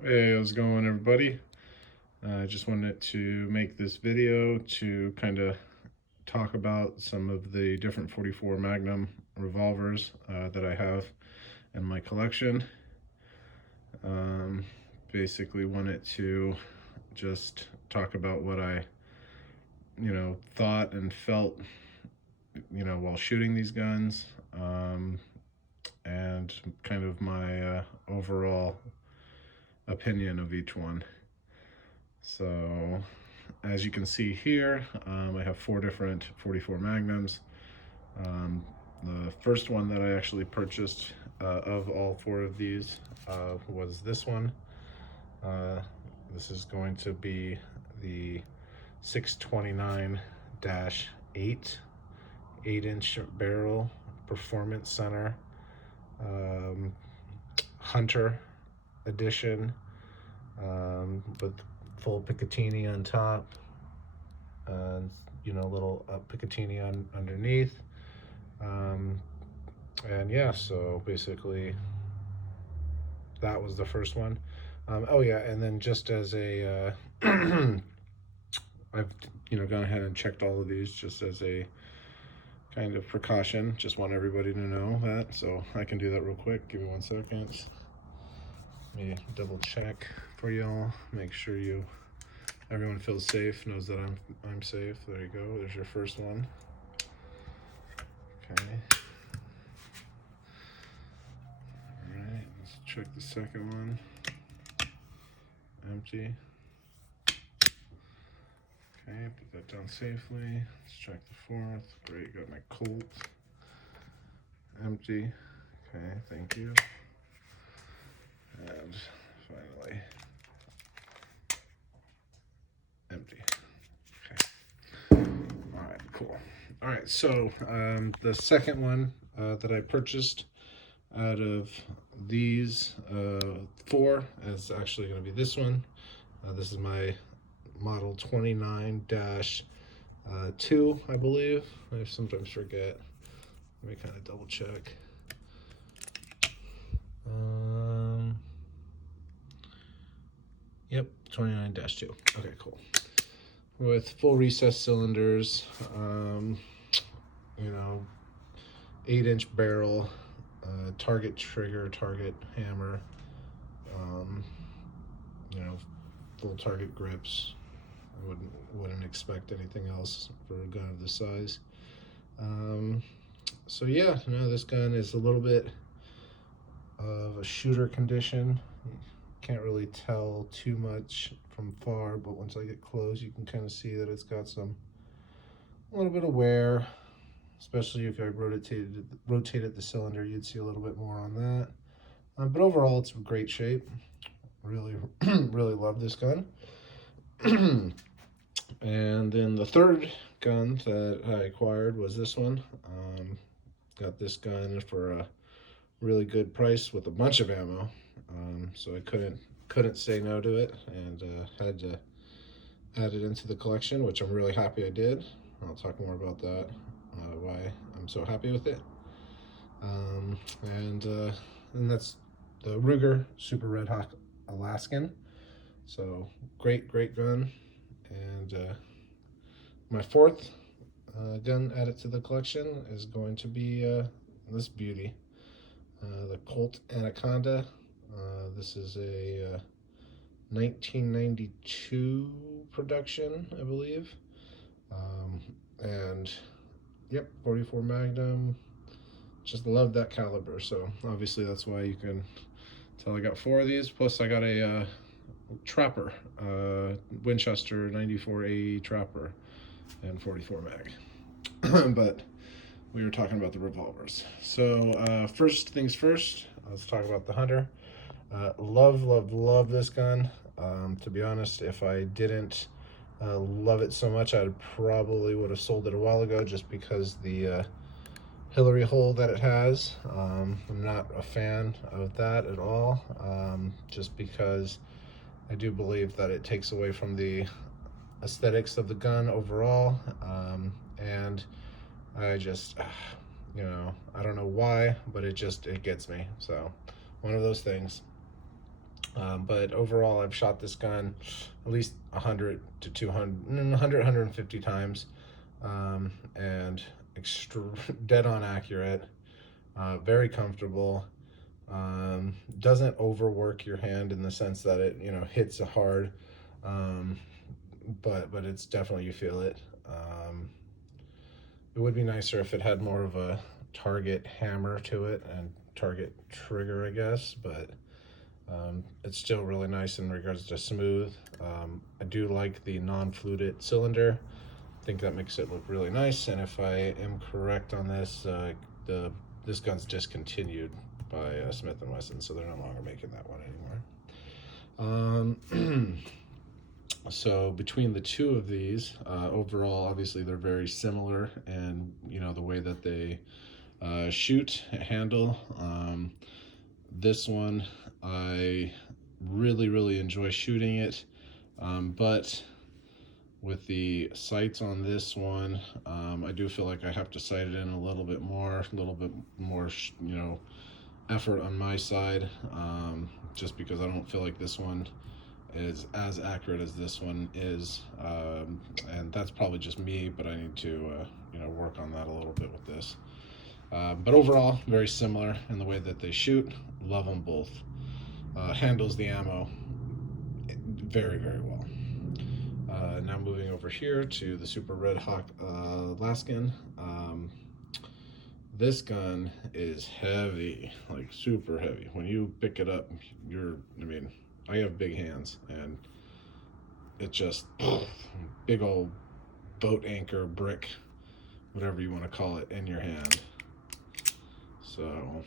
Hey, how's it going, everybody? I just wanted to make this video to kind of talk about some of the different 44 Magnum revolvers that I have in my collection. Um, Basically wanted to just talk about what I, thought and felt, while shooting these guns, and kind of my overall opinion of each one. So, as you can see here, I have four different 44 Magnums. The first one that I actually purchased of all four of these was this one. Uh, this is going to be the 629-8 8-inch barrel performance center hunter edition, with full Picatinny on top, and little Picatinny underneath. And yeah, so basically that was the first one. Oh yeah, and then just as a I've gone ahead and checked all of these just as a kind of precaution. Just want everybody to know that, so I can do that real quick. Give me 1 second. Let me double check for y'all. Make sure everyone feels safe, knows that I'm safe. There you go. There's your first one. Okay. All right. Let's check the second one. Empty. Okay, put that down safely. Let's check the fourth. Great, got my Colt. Empty. Okay, thank you. And finally, empty. Okay. All right, cool. All right, so the second one that I purchased out of these four is actually going to be this one. This is my model 29-2, I believe. I sometimes forget. Let me kind of double check. Yep, 29-2. Okay, cool. With full recessed cylinders, 8-inch barrel, target trigger, target hammer, full target grips. I wouldn't expect anything else for a gun of this size. So yeah, this gun is a little bit of a shooter condition. Can't really tell too much from far, but once I get close, you can kind of see that it's got a little bit of wear. Especially if I rotated the cylinder, you'd see a little bit more on that. But overall, it's in great shape. Really, really love this gun. And then the third gun that I acquired was this one. Got this gun for a really good price with a bunch of ammo. So I couldn't say no to it, and had to add it into the collection, which I'm really happy I did. I'll talk more about that, why I'm so happy with it. And that's the Ruger Super Redhawk Alaskan. So great gun. And my fourth gun added to the collection is going to be this beauty, the Colt Anaconda. This is a 1992 production, I believe. And yep, 44 Magnum. Just love that caliber. So obviously that's why you can tell I got four of these. Plus I got a Trapper, Winchester 94A Trapper and 44 mag. But we were talking about the revolvers. So first things first, let's talk about the Hunter. Love this gun. To be honest, if I didn't love it so much, I probably would have sold it a while ago, just because the Hillary hole that it has. I'm not a fan of that at all, just because I do believe that it takes away from the aesthetics of the gun overall. And I just, I don't know why, but it gets me. So one of those things. But overall, I've shot this gun at least 100 to 200, 100, 150 times, and dead on accurate, very comfortable. Doesn't overwork your hand in the sense that it, hits hard, um, but it's definitely, you feel it. It would be nicer if it had more of a target hammer to it and target trigger, I guess, but it's still really nice in regards to smooth. I do like the non-fluted cylinder. I think that makes it look really nice. And if I am correct on this, this gun's discontinued by Smith and Wesson, so they're no longer making that one anymore. So between the two of these, overall, obviously they're very similar, and the way that they shoot, handle. This one, I really enjoy shooting it, but with the sights on this one, I do feel like I have to sight it in a little bit more, effort on my side, just because I don't feel like this one is as accurate as this one is, and that's probably just me, but I need to work on that a little bit with this. But overall, very similar in the way that they shoot. Love them both. Handles the ammo very well. Now moving over here to the Super Redhawk Alaskan. This gun is heavy, like super heavy. When you pick it up, I have big hands, and it just big old boat anchor, brick, whatever you want to call it, in your hand. So,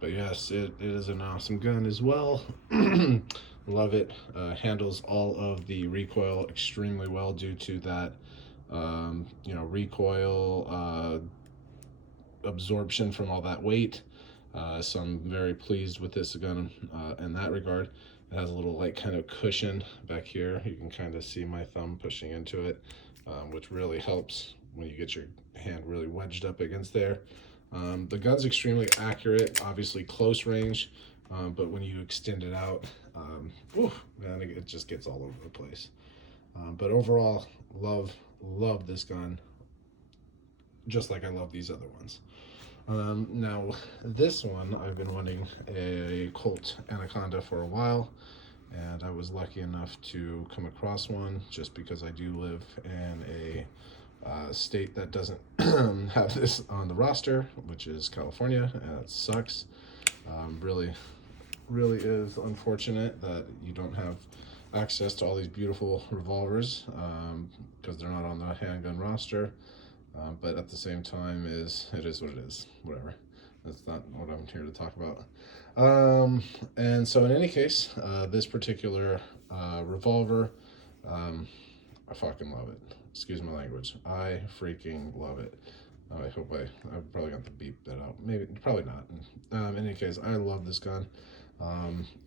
but yes, it is an awesome gun as well. Love it. Handles all of the recoil extremely well due to that, recoil absorption from all that weight. So I'm very pleased with this gun in that regard. It has a little kind of cushion back here. You can kind of see my thumb pushing into it, which really helps when you get your hand really wedged up against there. The gun's extremely accurate, obviously close range, but when you extend it out, man, it just gets all over the place. But overall, love this gun, just like I love these other ones. Now, this one, I've been wanting a Colt Anaconda for a while, and I was lucky enough to come across one just because I do live in a state that doesn't have this on the roster, which is California, and it sucks. Really is unfortunate that you don't have access to all these beautiful revolvers, because they're not on the handgun roster. But at the same time, it is what it is. Whatever. That's not what I'm here to talk about. And so in any case, this particular revolver, I fucking love it. Excuse my language. I freaking love it. I hope I probably got to beep that out. Maybe, probably not. In any case, I love this gun.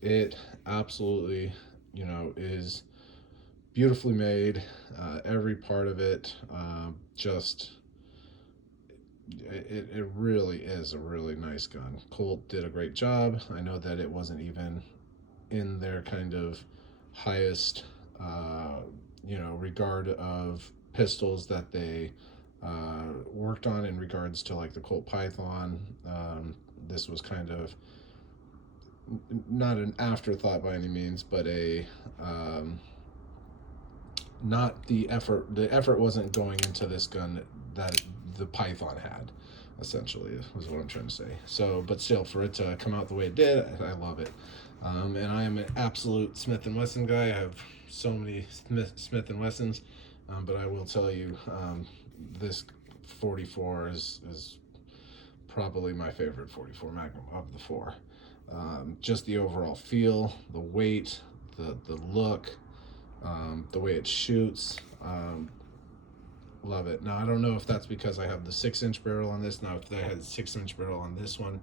It absolutely, is beautifully made. Every part of it, it really is a really nice gun. Colt did a great job. I know that it wasn't even in their kind of highest, regard of pistols that they worked on in regards to like the Colt Python. This was kind of not an afterthought by any means, but not the effort. The effort wasn't going into this gun that the Python had, essentially, is what I'm trying to say. So, but still, for it to come out the way it did, I love it. And I am an absolute Smith & Wesson guy. I have so many Smith & Wessons, but I will tell you, this 44 is probably my favorite 44 Magnum of the four. Just the overall feel, the weight, the look, the way it shoots, love it. Now, I don't know if that's because I have the 6-inch barrel on this. Now, if I had a 6-inch barrel on this one,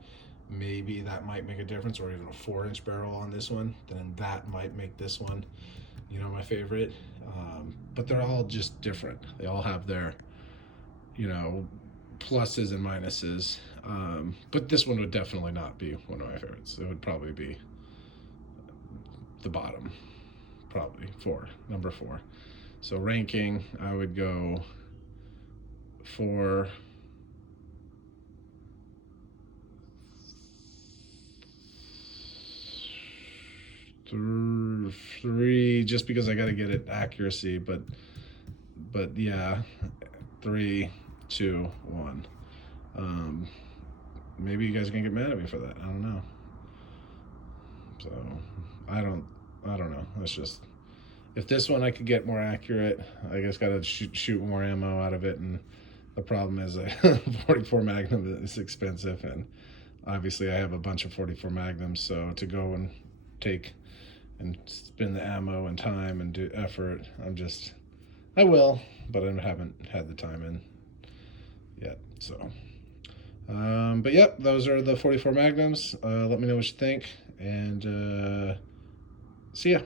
maybe that might make a difference, or even a 4-inch barrel on this one, then that might make this one, my favorite. But they're all just different. They all have their, pluses and minuses. But this one would definitely not be one of my favorites. It would probably be the bottom, probably number 4. So ranking, I would go 4, 3, just because I got to get it accuracy, but yeah, 3, 2, 1. Maybe you guys are gonna get mad at me for that. I don't know. So I don't know. Let's just, if this one I could get more accurate, I guess got to shoot more ammo out of it. And the problem is, 44 Magnum is expensive, and obviously I have a bunch of 44 Magnums. So to go and take and spend the ammo and time and do effort, I will, but I haven't had the time in yet. So, but yep, those are the 44 Magnums. Let me know what you think, and see ya.